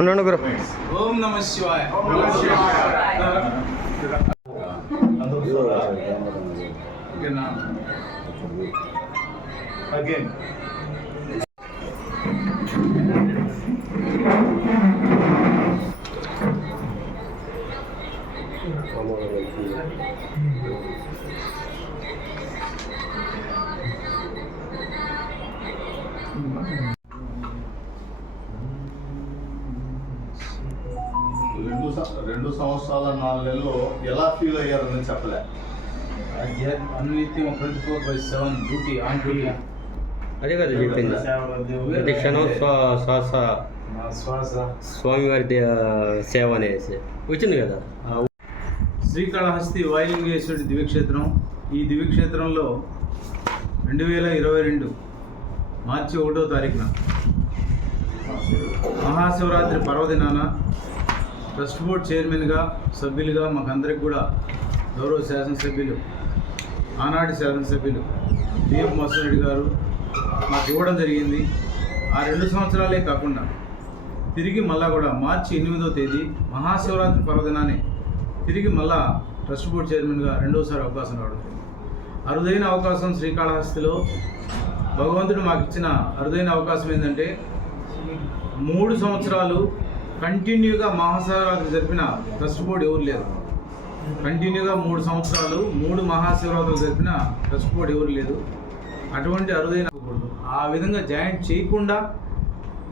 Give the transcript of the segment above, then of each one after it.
ఉండండి గురు. ఓం నమః శివాయ. అగైన్ రెండు సంవత్సరాల 4 నెలలు ఎలా ఫీల్ అయ్యారని చెప్పలే. అనునిత్యం 24/7 డ్యూటీ ఆన్ డ్యూటీ. అదే కదా చెప్పింది. ప్రతి క్షణం శ్వాస స్వామివారి సేవ అనేసి వచ్చింది కదా. శ్రీకాళహస్తి వాయులింగేశ్వరుడి దివ్యక్షేత్రం. ఈ దివ్యక్షేత్రంలో 2022 మార్చి 1వ తారీఖున మహాశివరాత్రి పర్వదినాన ట్రస్ట్ బోర్డ్ చైర్మన్గా సభ్యులుగా మాకందరికి కూడా గౌరవ శాసనసభ్యులు ఆనాటి శాసనసభ్యులు బిఎం మోసరెడ్డి గారు మాకు ఇవ్వడం జరిగింది. ఆ 2 సంవత్సరాలే కాకుండా తిరిగి మళ్ళా కూడా మార్చి 8వ తేదీ మహాశివరాత్రి పర్వదినాన్ని తిరిగి మళ్ళా ట్రస్ట్ బోర్డ్ చైర్మన్గా రెండోసారి అవకాశం రావడం. అరుదైన అవకాశం శ్రీకాళహస్తిలో భగవంతుడు మాకు ఇచ్చిన అరుదైన అవకాశం ఏంటంటే 3 సంవత్సరాలు కంటిన్యూగా మహాశివరాత్రి జరిపిన ట్రస్ట్ బోర్డు ఎవరు లేరు. కంటిన్యూగా 3 సంవత్సరాలు 3 మహాశివరాత్రులు జరిపిన ట్రస్ట్ బోర్డు ఎవరు లేదు. అటువంటి అరుదైన ఆ విధంగా జాయింట్ చేయకుండా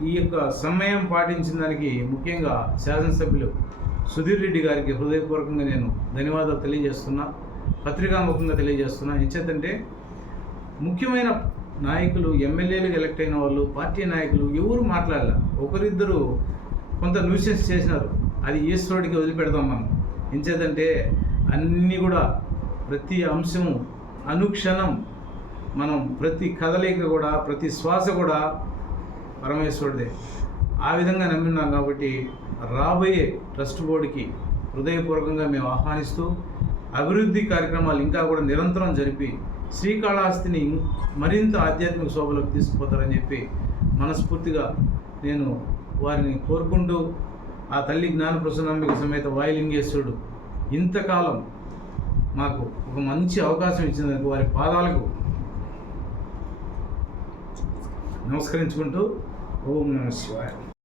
ఈ యొక్క సమయం పాటించిన దానికి ముఖ్యంగా శాసనసభ్యులు సుధీర్ రెడ్డి గారికి హృదయపూర్వకంగా నేను ధన్యవాదాలు తెలియజేస్తున్నా, పత్రికాముఖంగా తెలియజేస్తున్నా. ఎంచేతంటే ముఖ్యమైన నాయకులు ఎమ్మెల్యేలు ఎలక్ట్ అయిన వాళ్ళు పార్టీ నాయకులు ఎవరు మాట్లాడాల. ఒకరిద్దరు కొంత న్యూసెన్స్ చేసినారు, అది ఈశ్వరుడికి వదిలిపెడతాం మనం. ఎంచేతంటే అన్నీ కూడా ప్రతి అంశము అనుక్షణం మనం ప్రతి కదలిక కూడా ప్రతి శ్వాస కూడా పరమేశ్వరుడే. ఆ విధంగా నమ్మినాం కాబట్టి రాబోయే ట్రస్ట్ బోర్డుకి హృదయపూర్వకంగా మేము ఆహ్వానిస్తూ అభివృద్ధి కార్యక్రమాలు ఇంకా కూడా నిరంతరం జరిపి శ్రీకాళహస్తిని మరింత ఆధ్యాత్మిక శోభలోకి తీసుకుపోతారని చెప్పి మనస్ఫూర్తిగా నేను వారిని కోరుకుంటూ ఆ తల్లి జ్ఞానప్రసన్నాంబిక సమేత వాయులింగేశ్వరుడు ఇంతకాలం మాకు ఒక మంచి అవకాశం ఇచ్చినందుకు వారి పాదాలకు నమస్కరించుకుంటూ ఓం నమః శివాయ.